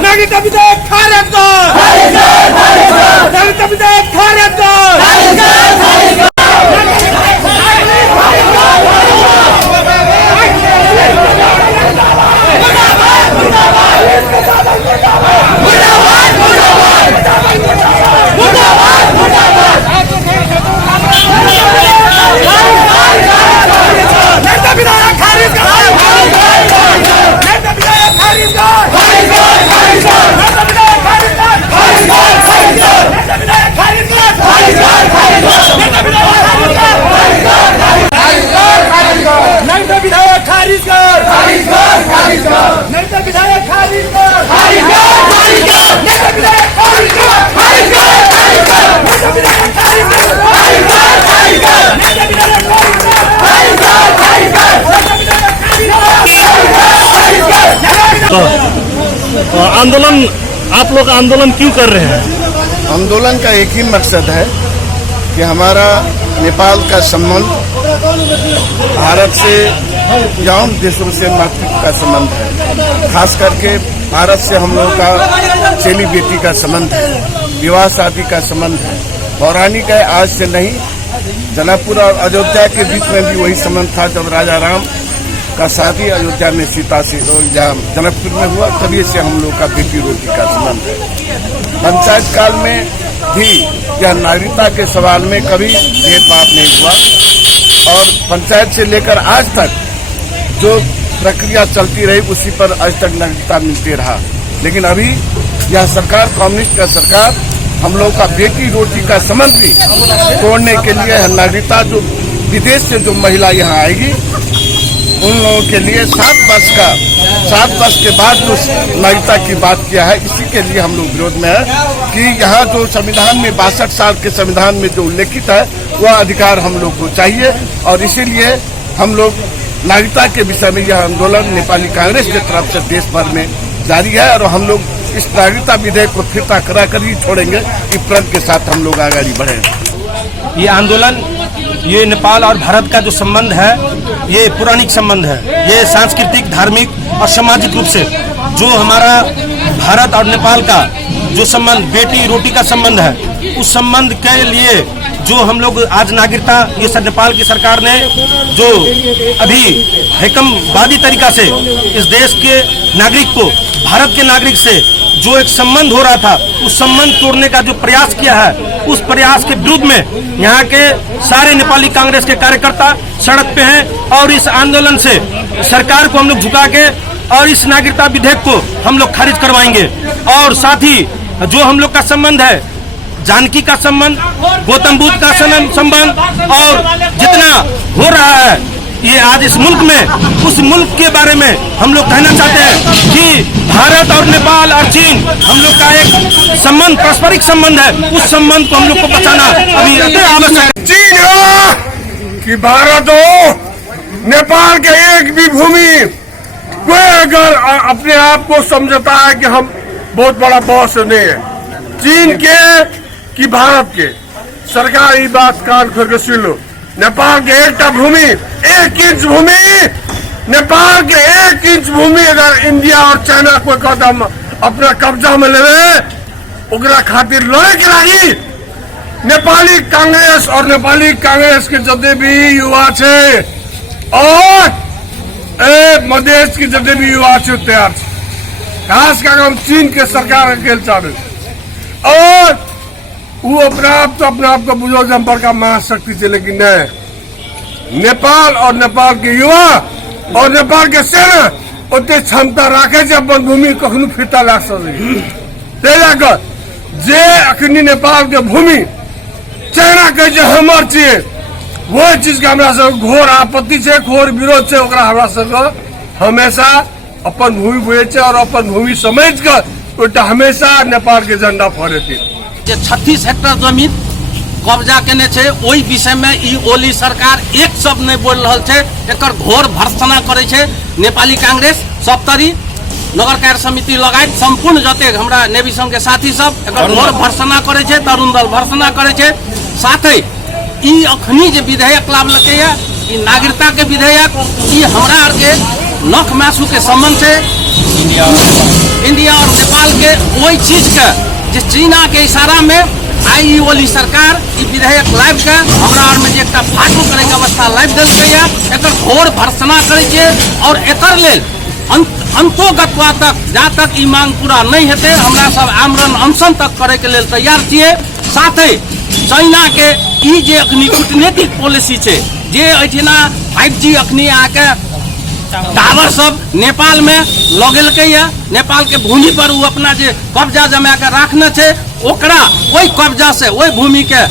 नागरिकता विधेयक खारिज कर। नागरिकता विधेयक खारिज कर। आंदोलन, आप लोग आंदोलन क्यों कर रहे हैं? आंदोलन का एक ही मकसद है कि हमारा नेपाल का संबंध भारत से या उन देशों से मातृत्व का संबंध है। खास करके भारत से हम लोगों का चेली बेटी का संबंध है, विवाह शादी का संबंध है। पौराणिक है, आज से नहीं। जनकपुर और अयोध्या के बीच में भी वही संबंध था। जब राजा राम का शादी अयोध्या में सीता से जनकपुर में हुआ, तभी से हम लोग का बेटी रोटी का संबंध है। पंचायत काल में भी यह नागरिकता के सवाल में कभी भेदभाव नहीं हुआ और पंचायत से लेकर आज तक जो प्रक्रिया चलती रही उसी पर आज तक नागरिकता मिलती रहा। लेकिन अभी यह सरकार, कम्युनिस्ट का सरकार, हम लोग का बेटी रोटी का संबंध भी तोड़ने के लिए नागरिकता, जो विदेश से जो महिला यहाँ आएगी उन लोगों के लिए 7 वर्ष के बाद जो नागरिकता की बात किया है, इसी के लिए हम लोग विरोध में है कि यहाँ जो संविधान में 62 साल के संविधान में जो उल्लेखित है वह अधिकार हम लोग को चाहिए। और इसीलिए हम लोग नागरिकता के विषय में यह आंदोलन नेपाली कांग्रेस की तरफ से देश भर में जारी है और हम लोग इस नागरिकता विधेयक को फिरता कराकर ही छोड़ेंगे। इस प्रण के साथ हम लोग आगे बढ़े। ये आंदोलन, ये नेपाल और भारत का जो संबंध है, ये पौराणिक संबंध है। ये सांस्कृतिक, धार्मिक और सामाजिक रूप से जो हमारा भारत और नेपाल का जो संबंध, बेटी रोटी का संबंध है, उस संबंध के लिए जो हम लोग आज नागरिकता, ये सर नेपाल की सरकार ने जो अभी हैकमवादी तरीका से इस देश के नागरिक को भारत के नागरिक से जो एक संबंध हो रहा था, उस संबंध तोड़ने का जो प्रयास किया है, उस प्रयास के विरुद्ध में यहाँ के सारे नेपाली कांग्रेस के कार्यकर्ता सड़क पे हैं और इस आंदोलन से सरकार को हम लोग झुका के और इस नागरिकता विधेयक को हम लोग खारिज करवाएंगे। और साथ ही जो हम लोग का संबंध है, जानकी का संबंध, गौतम बुद्ध का संबंध और जितना हो रहा है ये आज इस मुल्क में, उस मुल्क के बारे में हम लोग कहना चाहते हैं कि भारत और नेपाल और चीन हम लोग का एक संबंध, पारस्परिक संबंध है, उस संबंध को हम लोग को बचाना अभी आवश्यक है। चीन हो कि भारत हो, नेपाल के एक भी भूमि कोई अगर अपने आप को समझता है कि हम बहुत बड़ा बॉस नहीं है, चीन के कि भारत के, सरकार ये बात कान खोल के सुन लो। नेपाल के एक भूमि, 1 इंच भूमि, नेपाल के 1 इंच भूमि अगर इंडिया और चाइना कोई कदम अपना कब्जा में लेवे, ओकरा खातिर लड़े के लागी नेपाली कांग्रेस और नेपाली कांग्रेस के जितने भी युवा छे और मधेश के जितने भी युवा छे तैयार छे। खास कर हम चीन के सरकार अकेले चाहे और वो अपने आप को बुझो जम्पर का महाशक्ति से, लेकिन नहीं, नेपाल और नेपाल के युवा और नेपाल के सेना उतने क्षमता रखे अपन भूमि कखनो फिरता ला सके। जे अखनी नेपाल के भूमि चाइना के जो हमार चाहिए वो चीज के हमरा सब घोर आपत्ति है, घोर विरोध है। हमरा सब हमेशा अपन भूमि बेचे और अपन भूमि समझ कर उल्टा हमेशा नेपाल के झंडा फहरेती। 36 हेक्टेयर जमीन कब्जा केने छे, ओहि विषय में ई ओली सरकार एक शब्द नहीं बोल रहल छे। एकर घोर भर्त्सना करे छे नेपाली कांग्रेस, सप्तरी नगर कार्य समिति लगायत संपूर्ण जते हमरा नेवी संघ के साथी सब एकर घोर भर्त्सना करे छे, तरुण दल भर्त्सना करे छे। साथे ई अखनी जे विधेयक लावलकै या ई नागरिकता के विधेयक, ई हमरा आर के नख मासू के संबंध से इंडिया और नेपाल के वही चीज के जे चीना के इशारा में आई ई ओली सरकार ई विधेयक लाइव के हमरा आर में जे एकटा फाटू करे के अवस्था लाइव देलकै या एकर घोर भर्त्सना करै छै और एकर लेल अंतोगतवा तक जा तक ई मांग पूरा नहीं हेतै हमरा सब आमरण अनशन तक करे के लेल तैयार छियै। साथे चाइना के ई जे अखनी कूटनीतिक पॉलिसी छै जे एठिना 5G अखनी आके टावर सब नेपाल में लगेलकै या नेपाल के भूमि पर वो अपना जे कब्जा जमा के राखने छै ओकरा ओई कब्जा से ओई भूमि के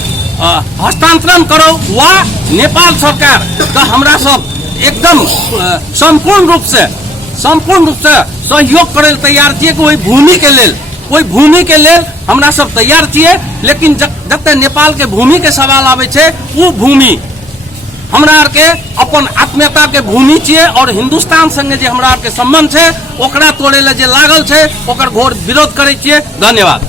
हस्तांतरण करो वा नेपाल सरकार का हमरा सब एकदम संपूर्ण रूप से सहयोग करे तैयार छियै कि ओई भूमि के लेल हमरा सब तैयार छियै। लेकिन जते नेपाल के भूमि के सवाल आवे छै वो भूमि हमरा आर के अपन आत्मीयता के भूमि छियै और हिंदुस्तान संगे जे हमरा आर के संबंध छै ओकरा तोड़े ले जे लागल छै ओकर घोर विरोध करे छियै। धन्यवाद।